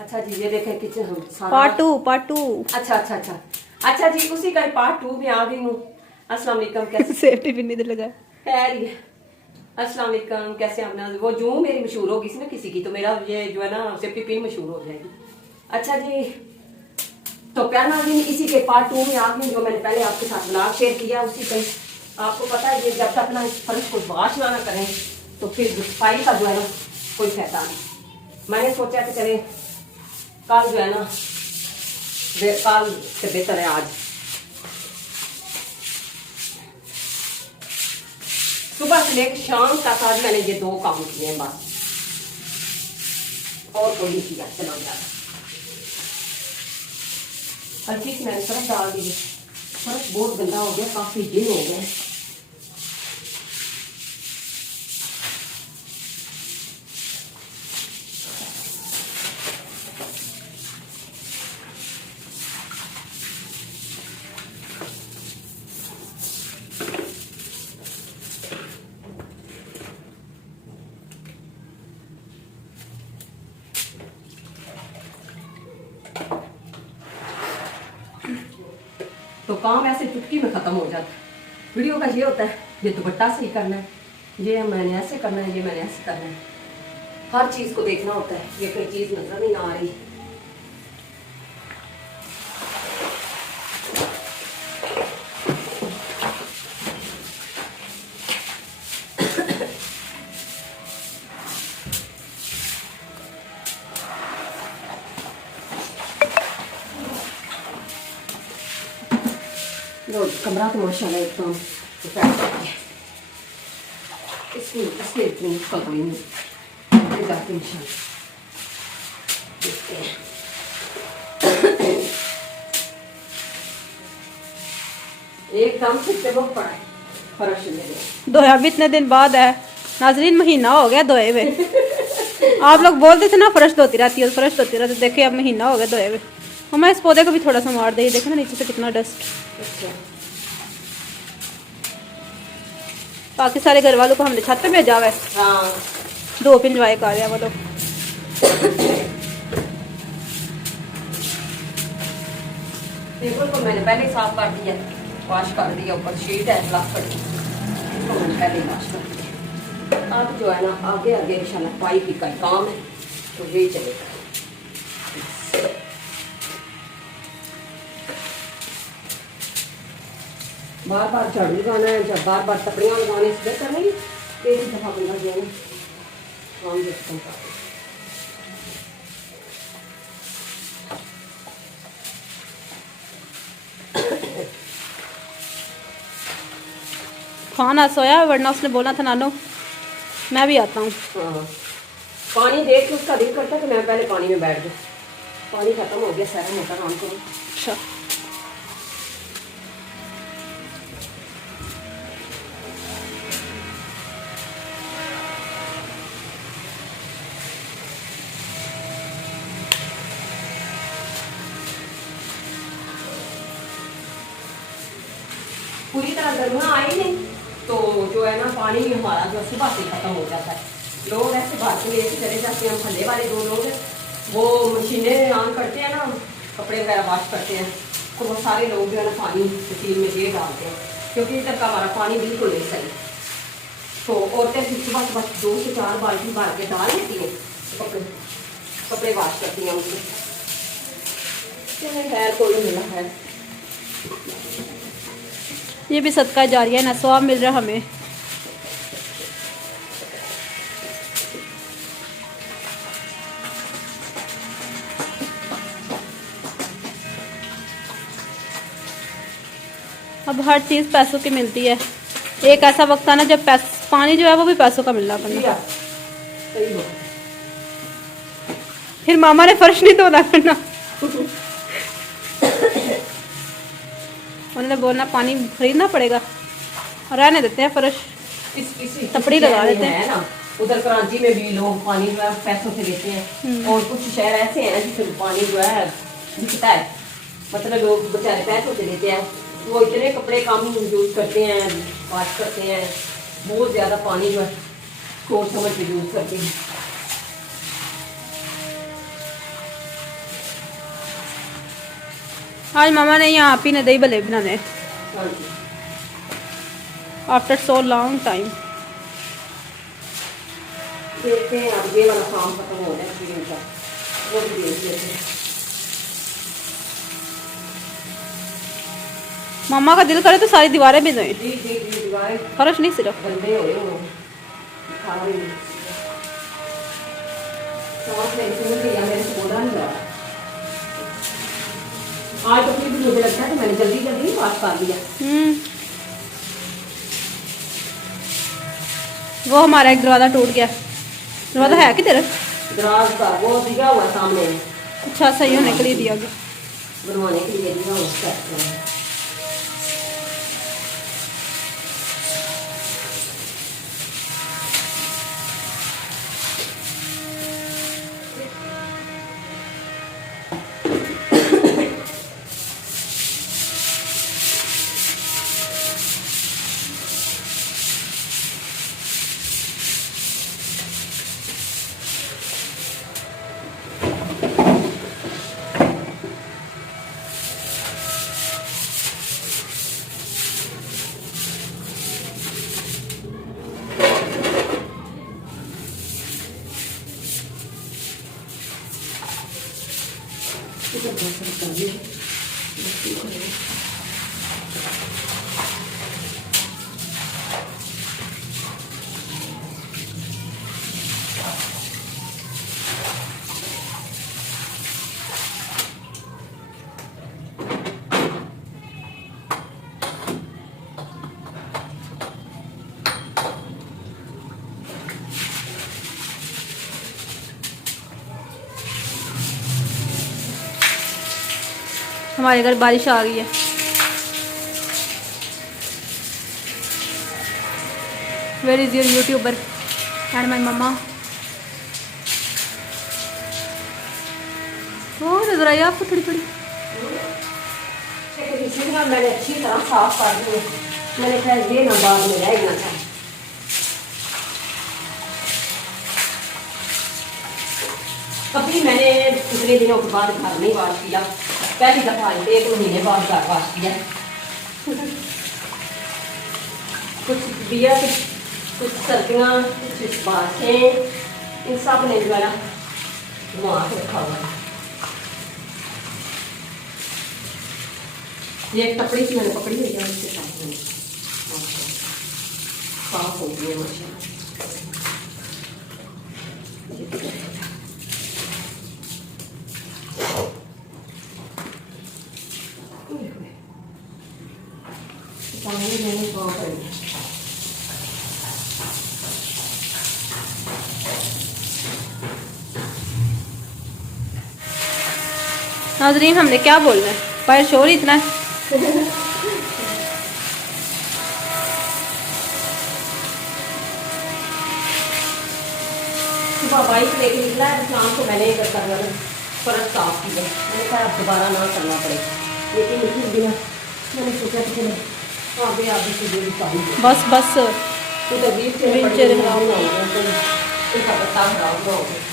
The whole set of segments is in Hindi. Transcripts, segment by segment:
अच्छा जी, ये देखें किचन पार्ट टू। अच्छा जी, उसी का पार्ट 2 में आ गई हूँ। अस्सलाम वालेकुम, कैसे सेफ्टी पिन इधर लगा। खैर ये अस्सलाम वालेकुम, कैसे आपने वो जो मेरी मशहूर होगी ना किसी की, तो मेरा ये जो है ना सेफ्टी पिन मशहूर हो जाएगी। अच्छा जी, तो प्यार नाज़रीन, इसी के पार्ट 2 में आ गई, जो मैंने पहले आपके साथ ब्लॉग शेयर किया उसी पर। आपको पता है, ये जब तक ना इस फर्श को वाश ना करें तो फिर सफाई का जो है ना कोई फायदा नहीं। मैंने सोचा कि चले कल जो है ना, कल से बेहतर है आज। सुबह से लेकर शाम तक आज मैंने ये 2 काम किए हैं बस, और कोई नहीं किया। चलो ज्यादा हल्की सी मैंने सरफ डाल दी। फर्श बहुत गंदा हो गया, काफी दिन हो गए। तो काम ऐसे चुटकी में खत्म हो जाता है। वीडियो का ये होता है, ये दुपट्टा सही करना है, ये मैंने ऐसे करना है, ये मैंने ऐसे करना है, हर चीज को देखना होता है। ये कोई चीज नजर नहीं आ रही। कमरा तो माशाल्लाह एकदम इसमें इतनी मुश्किल कोई नहीं जाती इंशाल्लाह। एकदम से चमक पड़ा है फर्श में। धोया भी इतने दिन बाद है नाजरीन, महीना हो गया धोए हुए। आप लोग बोलते थे ना फर्श धोती रहती है, फर्श धोती रहती है। देखिए अब महीना हो गया धोए हुए। और मैं इस पौधे को भी थोड़ा सा मार दे, देखे ना नीचे से कितना डस्ट। अच्छा, बाकी सारे घर वालों को हमने छत पे भेजा हुआ है। हाँ, 2 पिंजवाए कर रहे हैं वो लोग। टेबल को मैंने पहले ही साफ कर दिया, वॉश कर दिया। ऊपर शीट है प्लास्टिक की, इसको मैंने पहले ही वॉश कर दिया। अब जो है ना आगे आगे इंशाल्लाह पाइप का काम है, तो यही चलेगा। बार बार झाड़ू लगाना है, जब बार बार तपड़ियाँ लगाने से बेहतर नहीं एक ही दफा बंदा जो है ना काम देखता हूँ। खाना सोया, वरना उसने बोला था नानो मैं भी आता हूँ। हाँ, पानी देख के उसका दिल करता है कि मैं पहले पानी में बैठ जाऊँ। पानी खत्म हो गया, सारा मोटा काम करूँ। अच्छा, पूरी तरह गर्मियाँ आई नहीं तो जो है ना पानी भी हमारा जो सुबह से खत्म हो जाता है। लोग ऐसे भर के लेके चले जाते हैं। हल्ले वाले 2 लोग वो मशीनें ऑन करते हैं ना, कपड़े वगैरह वॉश करते हैं, तो वो सारे लोग जो है ना पानी मशीन में ये डालते हैं, क्योंकि इधर का हमारा पानी बिल्कुल नहीं सही। तो औरतें भी सुबह सुबह 2 से 4 बाल्टी भर के डाल लेती हैं, कपड़े वॉश करती हैं उनसे। खैर कोई मिला है, ये भी सदका जारिया है ना, सवाब मिल रहा हमें। अब हर चीज़ पैसों की मिलती है। एक ऐसा वक्त आना जब पानी जो है वो भी पैसों का मिलना पड़ना। फिर मामा ने फर्श नहीं धोना करना। उन्होंने बोलना पानी खरीदना पड़ेगा और रहने देते हैं फर्श, तपड़ी लगा देते हैं ना। उधर कराची में भी लोग पानी जो है पैसों से लेते हैं, और कुछ शहर ऐसे हैं जिसमें पानी जो है बिकता है, मतलब लोग बेचारे पैसों से लेते हैं। वो इतने कपड़े कम यूज करते हैं, वॉश करते हैं, बहुत ज़्यादा पानी जो है सोच समझ के यूज करते हैं। आज मामा ने यहाँ आप ही ने दही भले बनाने हाँ जी। After so long time. देखते हैं अब ये वाला काम खत्म हो जाए फिर इनका वो भी देख लेते हैं। मामा का दिल करे तो सारी दीवारें भी धोए, जी जी जी दीवारें फर्श नहीं सिर्फ। गंदे हो रहे हो खा रही हूँ। सांस लेने से मुझे या मेरे से बोला नहीं जा रहा। आज तो फिर भी मुझे लगता है कि मैंने जल्दी जल्दी पास कर लिया। वो हमारा एक दरवाजा टूट गया। दरवाजा है किधर? दराज का वो दिया हुआ सामने अच्छा सही होने के लिए दिया गया। बनवाने के लिए दिया हुआ है। हमारे घर बारिश आ गई है। Where is your YouTuber and my mama? वो नजर आई आपको थोड़ी थोड़ी। मैंने अच्छी तरह साफ कर दिए। मैंने कहा ये ना बाद में रहेगा था। अभी मैंने कितने दिनों के बाद घर नहीं वाश किया। पहली दफा 1 महीने बाद घर वाश किया। कुछ दिया कुछ सर्दियाँ कुछ बारिशें इन सब ने जो है ना घुमा के रखा हुआ है। ये एक कपड़े की मैंने पकड़ी हुई है उसके साथ में साफ हो गई है माशाल्लाह। मैंने कहाँ पर नाजरीन हमने क्या बोलना है, पर शोर ही इतना है। सुबह बाइक लेके निकला है शाम को मैंने फर्श साफ किया। मैंने कहा अब दोबारा ना करना पड़े लेकिन इसी दिन मैंने सोचा कि चलो आगे आगे से देरी चाहिए। बस बस तो तकलीफ से विंचर खराब ना हो गया इनका पत्ता खराब ना हो गया।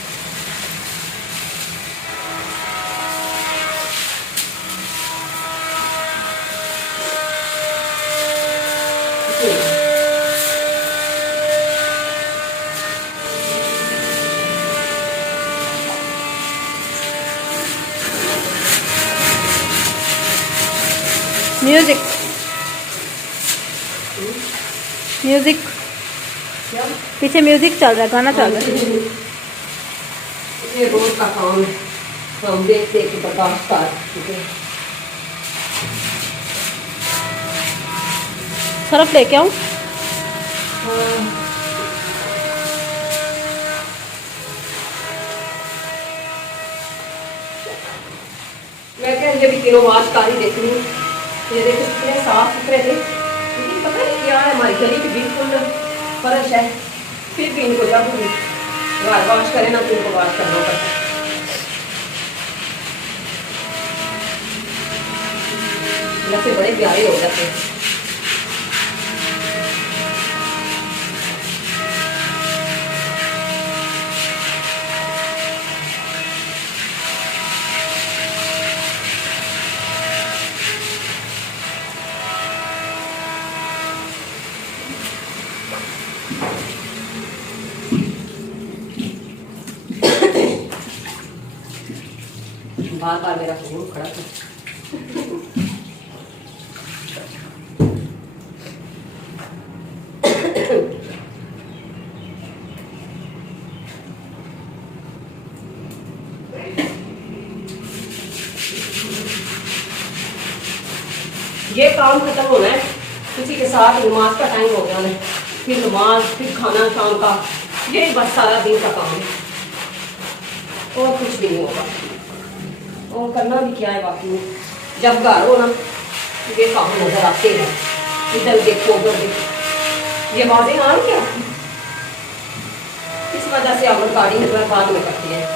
म्यूजिक म्यूजिक पीछे म्यूजिक चल रहा है, गाना चल रहा है। ये रोज का काम है, हम देख देख के बर्दाश्त कर चुके हैं। सरफ लेके आऊँ? मैं क्या ये भी तीनों वाशकारी देख रही हूँ। ये देखो कितने साफ सुथरे थे लेकिन पता नहीं क्या है हमारी गली की बिल्कुल फर्श है फिर भी इनको जब घर वाश करें ना तो इनको वाश करना पड़ता है। वैसे बड़े प्यारे हो जाते हैं। बार बार मेरा फोन खड़ा था। ये काम खत्म होना है, किसी के साथ नमाज का टाइम हो गया है, फिर नमाज, फिर खाना शाम का, यही बस सारा दिन का काम है और कुछ भी नहीं होगा। और करना भी क्या है बाकी में, जब घर हो ना ये काम नजर आते हैं, इधर देखो उधर देखो, ये बातें आ रही हैं। इस वजह से आप रिकॉर्डिंग बाद में करती है।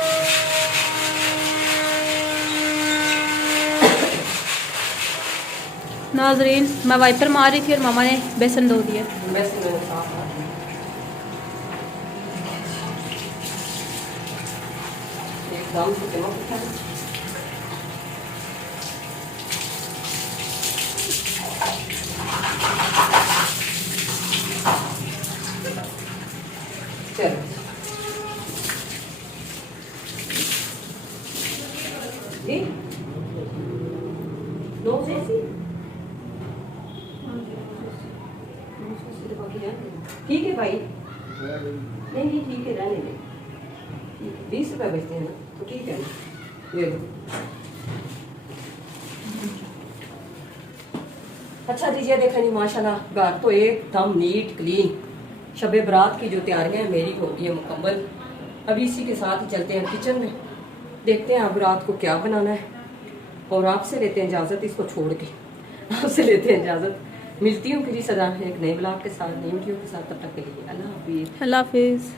नाजरीन मैं वाइपर मार रही थी और मामा ने बेसन धो दिया। वैसे मैंने साफ कर दिया। एकदम से चमक उठा है। चलो जी नो से ठीक है भाई, नहीं नहीं ठीक है, रहने दे, ठीक है, 20 रुपये बचते हैं ना तो ठीक है ना, ये लो। अच्छा जी, ये देखा नहीं माशाल्लाह घर तो एकदम नीट क्लीन। शबे बरात की जो तैयारियां हैं मेरी होती है मुकम्मल। अभी इसी के साथ ही चलते हैं किचन में, देखते हैं अब रात को क्या बनाना है और आपसे लेते हैं इजाज़त, इसको छोड़ के आपसे लेते हैं इजाज़त। मिलती हूँ फिर सदा एक नए ब्लॉग के साथ, नई वीडियो के साथ। तब तक के लिए अल्लाह हाफिज़। अल्लाह हाफिज़।